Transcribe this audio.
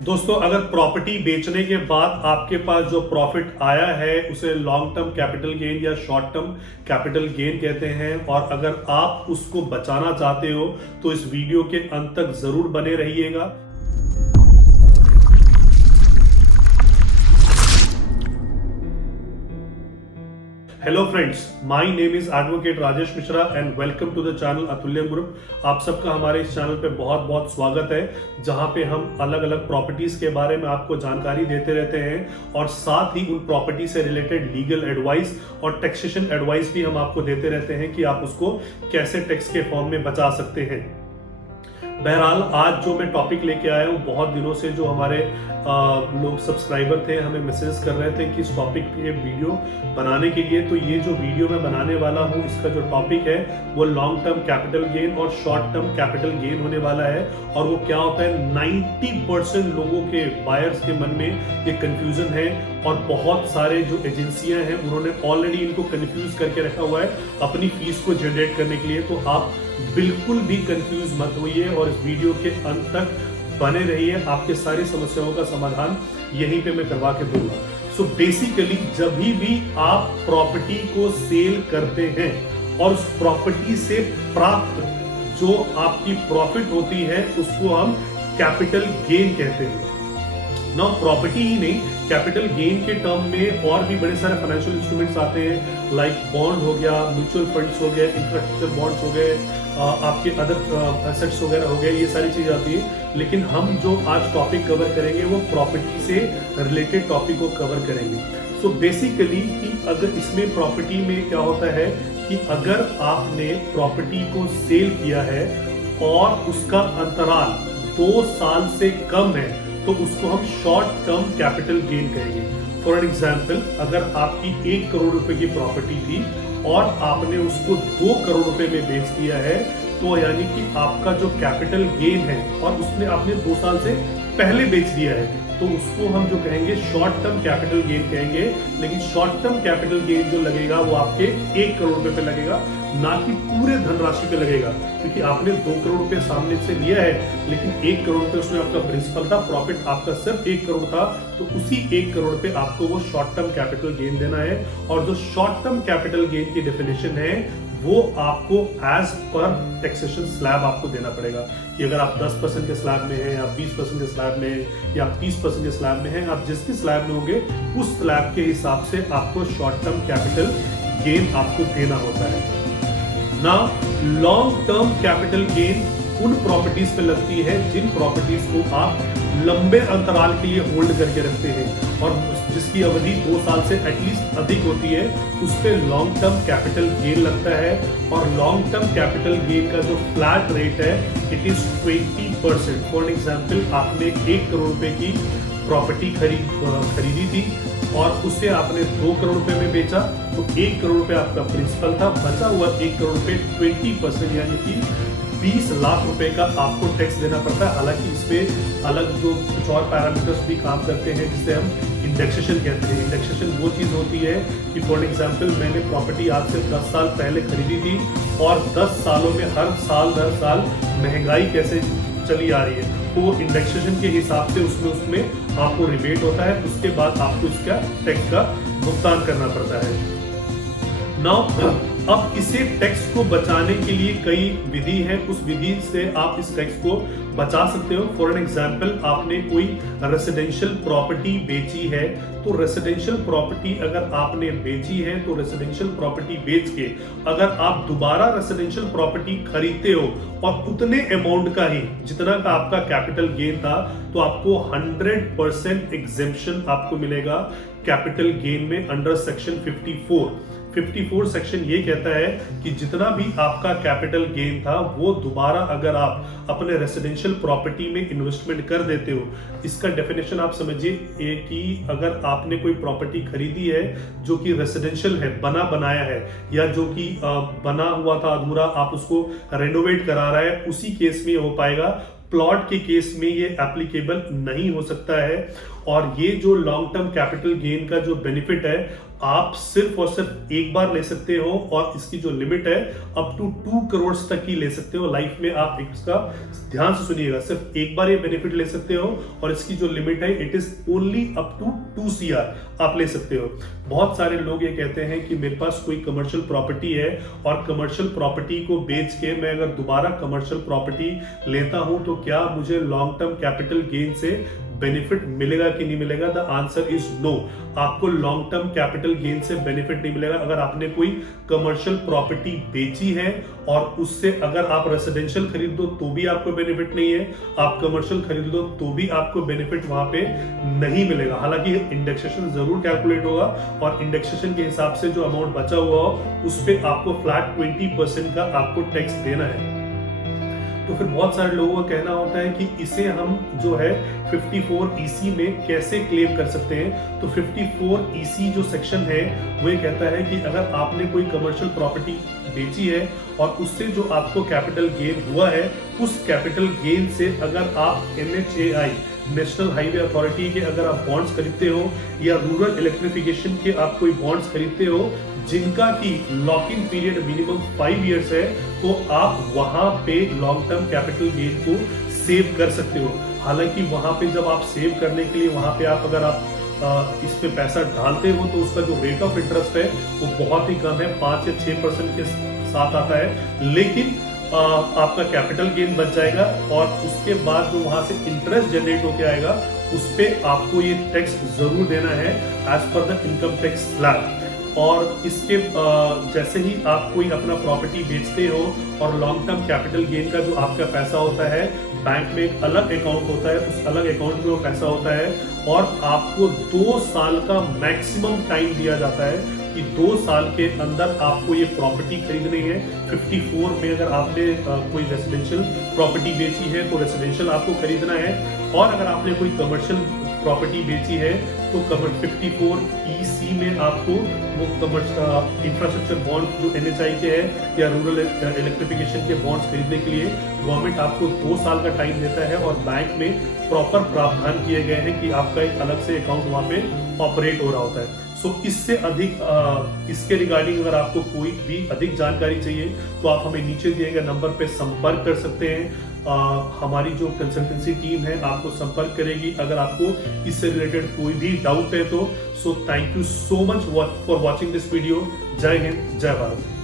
दोस्तों, अगर प्रॉपर्टी बेचने के बाद आपके पास जो प्रॉफिट आया है उसे लॉन्ग टर्म कैपिटल गेन या शॉर्ट टर्म कैपिटल गेन कहते हैं। और अगर आप उसको बचाना चाहते हो तो इस वीडियो के अंत तक जरूर बने रहिएगा। Hello friends, my name is advocate Rajesh Mishra and welcome to the channel Atulyam group. आप सबका हमारे इस चैनल पे बहुत बहुत स्वागत है, जहां पे हम अलग अलग प्रॉपर्टीज के बारे में आपको जानकारी देते रहते हैं और साथ ही उन प्रॉपर्टी से रिलेटेड लीगल एडवाइस और टैक्सेशन एडवाइस भी हम आपको देते रहते हैं कि आप उसको कैसे टैक्स के फॉर्म में बचा सकते हैं। बहरहाल, आज जो मैं टॉपिक लेके आया हूँ, बहुत दिनों से जो हमारे लोग सब्सक्राइबर थे हमें मैसेज कर रहे थे कि इस टॉपिक पे वीडियो बनाने के लिए। तो ये जो वीडियो मैं बनाने वाला हूँ, इसका जो टॉपिक है वो लॉन्ग टर्म कैपिटल गेन और शॉर्ट टर्म कैपिटल गेन होने वाला है। और वो क्या होता है, 90% लोगों के बायर्स के मन में ये कंफ्यूजन है और बहुत सारे जो एजेंसियां हैं उन्होंने ऑलरेडी इनको कंफ्यूज करके रखा हुआ है अपनी फीस को जनरेट करने के लिए। तो आप बिल्कुल भी कंफ्यूज मत होइए और इस वीडियो के अंत तक बने रहिए। आपके सारी समस्याओं का समाधान यहीं पे मैं करवा के दूंगा। सो बेसिकली जब भी आप प्रॉपर्टी को सेल करते हैं और उस प्रॉपर्टी से प्राप्त जो आपकी प्रॉफिट होती है उसको हम कैपिटल गेन कहते हैं। ना प्रॉपर्टी ही नहीं, कैपिटल गेन के टर्म में और भी बड़े सारे फाइनेंशियल इंस्ट्रूमेंट्स आते हैं, लाइक बॉन्ड हो गया, म्यूचुअल फंड्स हो गए, इंफ्रास्ट्रक्चर बॉन्ड्स हो गए, आपके अदर एसेट्स वगैरह हो गए, ये सारी चीजें आती है। लेकिन हम जो आज टॉपिक कवर करेंगे वो प्रॉपर्टी से रिलेटेड टॉपिक को कवर करेंगे। सो बेसिकली कि अगर इसमें प्रॉपर्टी में क्या होता है कि अगर आपने प्रॉपर्टी को सेल किया है और उसका अंतराल 2 साल से कम है तो उसको हम शॉर्ट टर्म कैपिटल गेन कहेंगे। फॉर एग्जाम्पल, अगर आपकी 1 करोड़ रुपए की प्रॉपर्टी थी और आपने उसको 2 करोड़ रुपए में बेच दिया है, तो यानी कि आपका जो कैपिटल गेन है और उसने आपने 2 साल से पहले बेच दिया है, तो उसको हम जो कहेंगे शॉर्ट टर्म कैपिटल गेन कहेंगे। लेकिन शॉर्ट टर्म कैपिटल गेन जो लगेगा वो आपके 1 करोड़ रुपए पे लगेगा, ना कि पूरे धनराशि पे लगेगा। क्योंकि आपने 2 करोड़ रुपए सामने से लिया है लेकिन 1 करोड़ रुपए उसमें आपका प्रिंसिपल था, प्रॉफिट आपका सिर्फ 1 करोड़ था, तो उसी 1 करोड़ पे आपको वो शॉर्ट टर्म कैपिटल गेन देना है। और जो शॉर्ट टर्म कैपिटल गेन की डेफिनेशन है वो आपको एज पर टैक्सेशन स्लैब आपको देना पड़ेगा कि अगर आप 10% के स्लैब में हैं या 20% के स्लैब में हैं या 30% के स्लैब में हैं, आप जिस भी स्लैब में होंगे उस स्लैब के हिसाब से आपको शॉर्ट टर्म कैपिटल गेन आपको देना होता है। ना लॉन्ग टर्म कैपिटल गेन उन प्रॉपर्टीज पे लगती है जिन प्रॉपर्टीज को आप लंबे अंतराल के लिए होल्ड करके रखते हैं और जिसकी अवधि 2 साल से एटलीस्ट अधिक होती है, उस पे लॉन्ग टर्म कैपिटल गेन लगता है। और लॉन्ग टर्म कैपिटल गेन का जो फ्लैट रेट है इट इज 20%। फॉर एग्जाम्पल, आपने 1 करोड़ रुपए की प्रॉपर्टी खरीदी थी और उसे आपने 2 करोड़ रुपए में बेचा, तो 1 करोड़ रुपए आपका प्रिंसिपल था, बचा हुआ 1 करोड़ रुपए 20% यानी कि 20 लाख रुपए का आपको टैक्स देना पड़ता है। हालांकि इसमें अलग जो कुछ और पैरामीटर्स भी काम करते हैं जिसे हम इंडेक्सेशन कहते हैं। इंडेक्सेशन वो चीज होती है कि फॉर एग्जांपल मैंने प्रॉपर्टी आज से 10 साल पहले खरीदी थी और 10 सालों में हर साल महंगाई कैसे चली आ रही है, तो इंडेक्सेशन के हिसाब से उसमें आपको रिबेट होता है, उसके बाद आपको इसका टैक्स का भुगतान करना पड़ता है। नाउ अब इसे टैक्स को बचाने के लिए कई विधि है, उस विधि से आप इस टैक्स को बचा सकते हो। फॉर एन एग्जाम्पल, आपने कोई रेसिडेंशियल प्रॉपर्टी बेची है, तो रेसिडेंशियल प्रॉपर्टी अगर आपने बेची है तो रेसिडेंशियल प्रॉपर्टी बेच के अगर आप दोबारा रेसिडेंशियल प्रॉपर्टी खरीदते हो और उतने अमाउंट का ही जितना का आपका कैपिटल गेन था, तो आपको 100% एग्जेम्पशन आपको मिलेगा कैपिटल गेन में अंडर सेक्शन 54 सेक्शन ये कहता है कि जितना भी आपका कैपिटल गेन था वो दोबारा अगर आप अपने रेसिडेंशियल प्रॉपर्टी में इन्वेस्टमेंट कर देते हो, इसका डेफिनेशन आप समझिए कि अगर आपने कोई प्रॉपर्टी खरीदी है जो कि रेसिडेंशियल है, बना बनाया है, या जो कि बना हुआ था अधूरा, आप उसको रेनोवेट करा रहा है, उसी केस में हो पाएगा। प्लॉट के केस में ये एप्लीकेबल नहीं हो सकता है। और ये जो लॉन्ग टर्म कैपिटल गेन का जो बेनिफिट है आप सिर्फ और सिर्फ एक बार ले सकते हो और इसकी जो लिमिट है अप टू 2 करोड़ तक की ले सकते हो लाइफ में। आप इसका ध्यान से सुनिएगा, सिर्फ एक बार ये बेनिफिट ले सकते हो और इसकी जो लिमिट है it is only up to 2 CR आप ले सकते हो। बहुत सारे लोग ये कहते हैं कि मेरे पास कोई कमर्शियल प्रॉपर्टी है और कमर्शियल प्रॉपर्टी को बेच के मैं अगर दोबारा कमर्शियल प्रॉपर्टी लेता हूं तो क्या मुझे लॉन्ग टर्म कैपिटल गेन से बेनिफिट मिलेगा कि नहीं मिलेगा? The answer is no. आपको लॉन्ग टर्म कैपिटल गेन से बेनिफिट नहीं मिलेगा। अगर आपने कोई कमर्शियल प्रॉपर्टी बेची है और उससे अगर आप रेसिडेंशियल खरीद दो तो भी आपको बेनिफिट नहीं है, आप कमर्शियल खरीद दो तो भी आपको बेनिफिट वहां पे नहीं मिलेगा। हालांकि इंडेक्सेशन जरूर कैलकुलेट होगा और इंडेक्सेशन के हिसाब से जो अमाउंट बचा हुआ हो उस पर आपको फ्लैट 20% का आपको टैक्स देना है। तो फिर बहुत सारे लोगों का कहना होता है कि इसे हम जो है 54EC में कैसे क्लेम कर सकते हैं। तो 54EC जो सेक्शन है वो ये कहता है कि अगर आपने कोई कमर्शियल प्रॉपर्टी बेची है और उससे जो आपको कैपिटल गेन हुआ है उस कैपिटल गेन से अगर आप NHAI नेशनल हाईवे अथॉरिटी के अगर आप बॉन्ड्स खरीदते हो या रूरल इलेक्ट्रिफिकेशन के आप कोई बॉन्ड्स खरीदते हो जिनका की lock in period minimum 5 years है तो आप वहां पे लॉन्ग टर्म कैपिटल गेन को सेव कर सकते हो। हालांकि वहां पे जब आप सेव करने के लिए वहां पे आप अगर आप इस पे पैसा डालते हो तो उसका जो रेट ऑफ इंटरेस्ट है वो बहुत ही कम है, 5 या 6% के साथ आता है, लेकिन आपका कैपिटल गेन बच जाएगा और उसके बाद जो वहां से इंटरेस्ट जनरेट होके आएगा उस पे आपको ये टैक्स जरूर देना है as per the income tax slab. और इसके जैसे ही आप कोई अपना प्रॉपर्टी बेचते हो और लॉन्ग टर्म कैपिटल गेन का जो आपका पैसा होता है बैंक में एक अलग अकाउंट होता है, उस अलग अकाउंट में वो पैसा होता है और आपको 2 साल का मैक्सिमम टाइम दिया जाता है कि 2 साल के अंदर आपको ये प्रॉपर्टी खरीदनी है। 54 में अगर आपने कोई रेसिडेंशियल प्रॉपर्टी बेची है तो रेसिडेंशियल आपको खरीदना है और अगर आपने कोई कमर्शियल प्रॉपर्टी बेची है तो 54EC में आपको वो इंफ्रास्ट्रक्चर बॉन्ड जो NHAI के है या रूरल इलेक्ट्रिफिकेशन के बॉन्ड्स खरीदने के लिए गवर्नमेंट आपको 2 साल का टाइम देता है और बैंक में प्रॉपर प्रावधान किए गए हैं कि आपका एक अलग से अकाउंट वहां पे ऑपरेट हो रहा होता है। सो इससे अधिक इसके रिगार्डिंग अगर आपको कोई भी अधिक जानकारी चाहिए तो आप हमें नीचे दिए गए नंबर पे संपर्क कर सकते हैं। हमारी जो कंसल्टेंसी टीम है आपको संपर्क करेगी अगर आपको इससे रिलेटेड कोई भी डाउट है तो। So thank you so much for watching this video. जय हिंद, जय भारत।